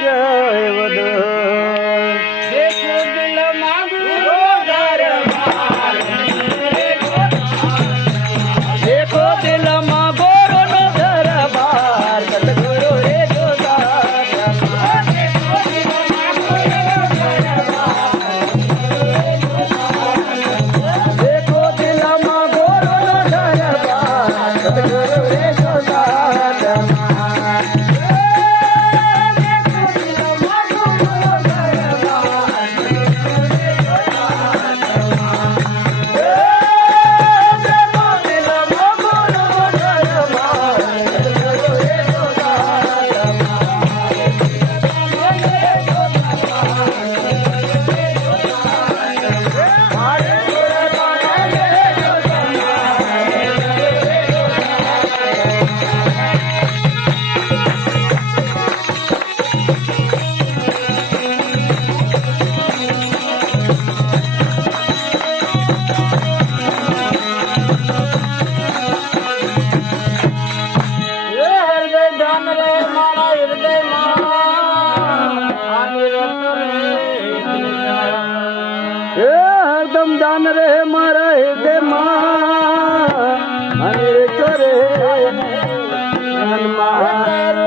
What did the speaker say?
જય વદ દેખો દિલ માંગો દરબાર દેખો દિલમાં ગોરનો દરબાર સદગુરુ રે જોતા દેખો દિલ માંગો દરબાર દેખો દિલમાં ગોરનો દરબાર સદગુરુ રે જોતા હરદમ દાન રે મારા હૃદયમાં અને ચોરે મનમાં